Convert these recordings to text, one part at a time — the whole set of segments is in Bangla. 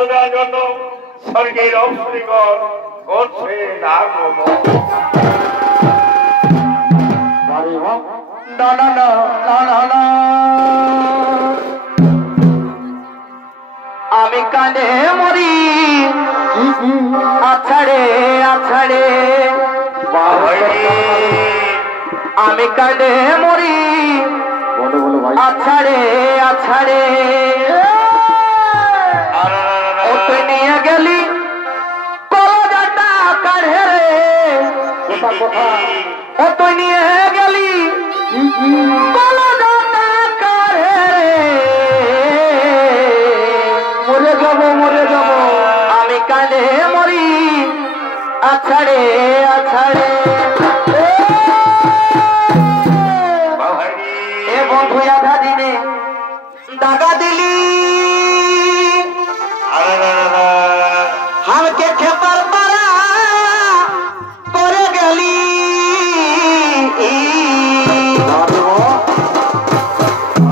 আনন্দ দেওয়ার জন্য স্বর্গের অবসরিকর করছে আগমন। না না না না না না আমি কাঁদে মরি আছাড়ে আছাড়ে আমি কাঁদে মরি আছাড়ে আছাড়ে ও তুই নিয়ে গেলি কলজাটা কাঢ়ে রে ও তুই নিয়ে গেলি কলজাটা কাঢ়ে রে মরে যাব আমি কাঁদে মরি আছাড়ে আছাড়ে এ বন্ধু আধা দিনে দাগা দিলি হামকে খেপার পারা করে গেলি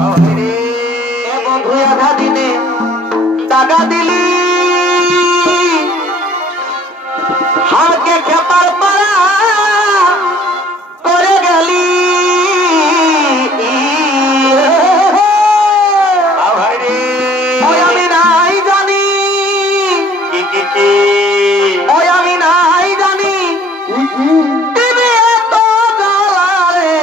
এ বন্ধু আধা দিনে দাগা দিলি হামকে খেপার পারা করে গেলি আমি নাই জানি আমি নাই জানি তুমি এত জ্বালারে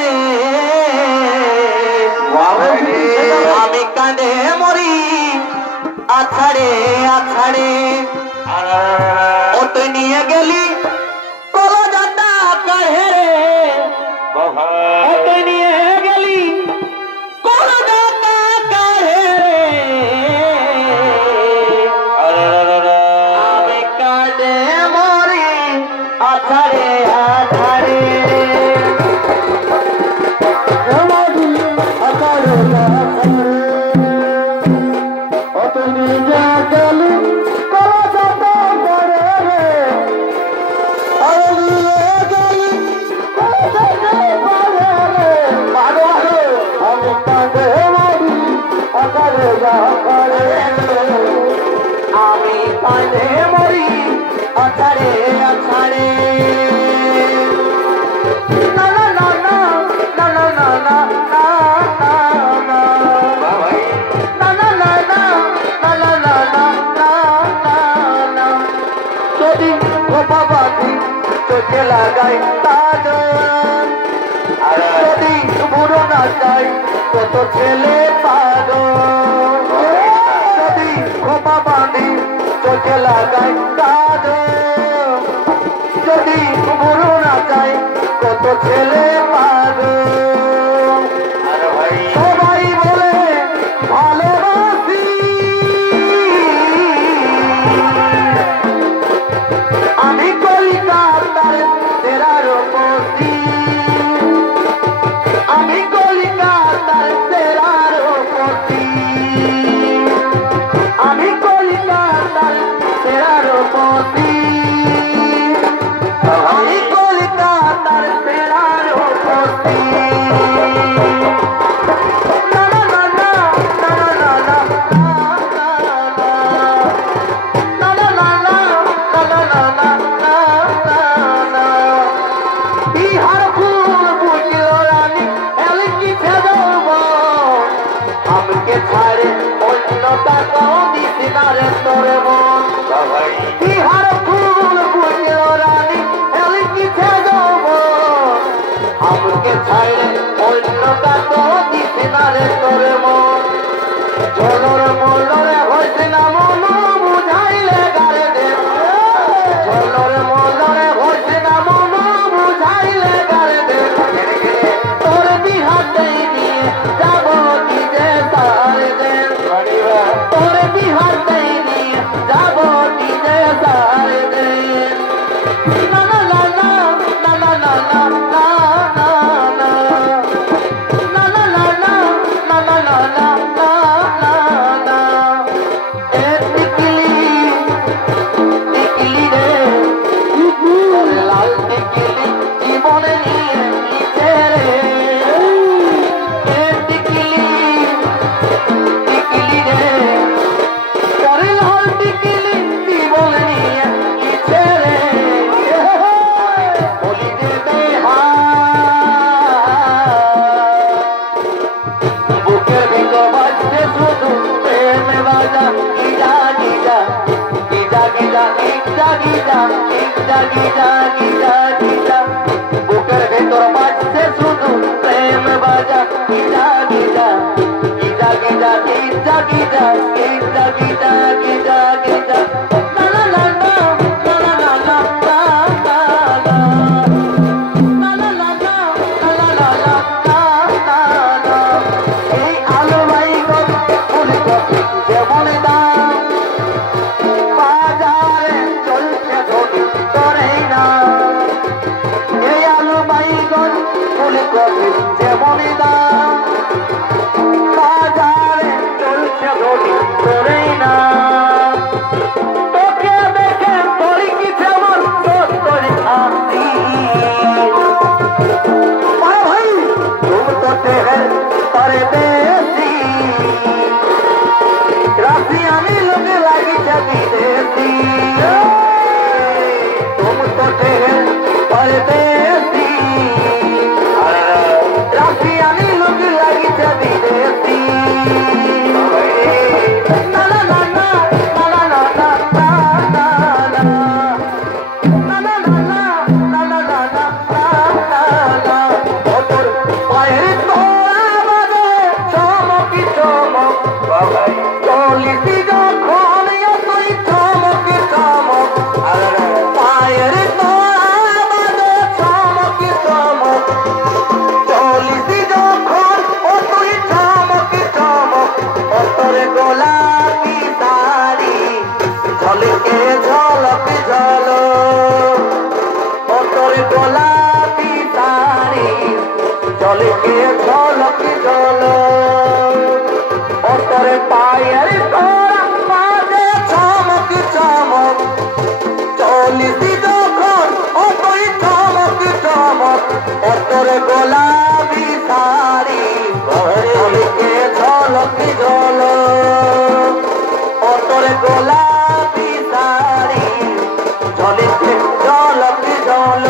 আমি কাঁদে মরি আছাড়ে আছাড়ে ও তুই নিয়ে গেলি কলজাটা কাঢ়ে রে ও তুই নিয়ে গেলি কলজাটা কাঢ়ে রে আমি কাঁদে মরি আছাড়ে আছাড়ে আমি কাঁদে মরি আছাড়ে আছাড়ে না না না না না না না না না না না না না না না না যদি খোপা বাঁধি চোখে লাগাই তাদের যদি বুড়ো না চাই কত ছেলে পাগল যদি খোপা বাঁধি চোখে লাগাই তাদের যদি বুড়ো না চাই কত ছেলে পাগল সবাই বলে ভালোবাসি আমি কলিকাতার তেরা রূপসী আমি কলিকাতার তেরা রূপসী আমি কলিকাতার তেরা রূপসী আমি কলিকাতার তেরা রূপসী ঝলরে মলরে হইছে না মন বুঝাইলে গারে দে ঝলরে মলরে হইছে না মন বুঝাইলে গারে দে তোর বিহাতে নিয়ে যাব কি যে সারে দে তোর বিহাতে নিয়ে যাব কি যে সারে দে না না না না না না না না Giza Giza Giza Giza Giza Giza Giza Giza Giza Giza বুকের ভেতর বাজছে শুধু প্রেম বাজা Giza Giza Giza Giza Giza Giza Giza Giza Giza Giza লা লা লা লা লা লা লা লা লা গোলাপি শাড়ি ঝলকে ঝলকি ঝল তোর গোলাপি শাড়ি ঝলকে ঝলকি ঝল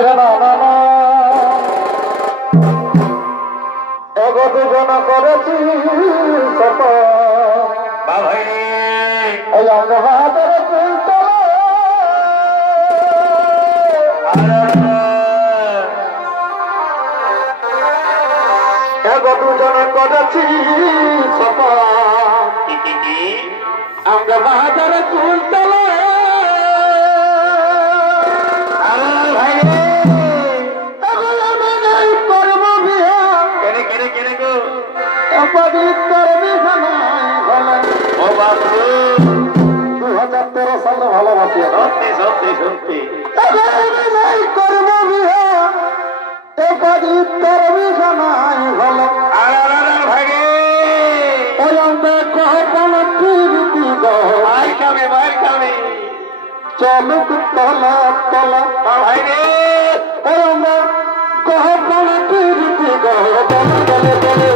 না না না এগো দুজন করেছি শপথ ভাই এই অঙ্গহাতের চিন্তা এগো দুজন করেছি শপথ অঙ্গহাতের চিন্তা সালে ভালোবাসি সত্যি সত্যি সত্যি করব বিহা একাধিকার বিছানায় ভালো ভাগে ভাই খাবে চলুক তলা তলা ভাইরে কহ পলটি রীতি গহ গলে গলে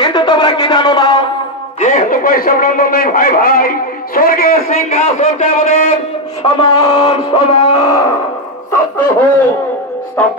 কিন্তু তোমরা কি জানো না যেহেতু পয়সা ব্রহ্ম নেই ভাই ভাই স্বর্গের সিংহাসন আমাদের সমান সমান স্তব্ধ হোক স্তব্ধ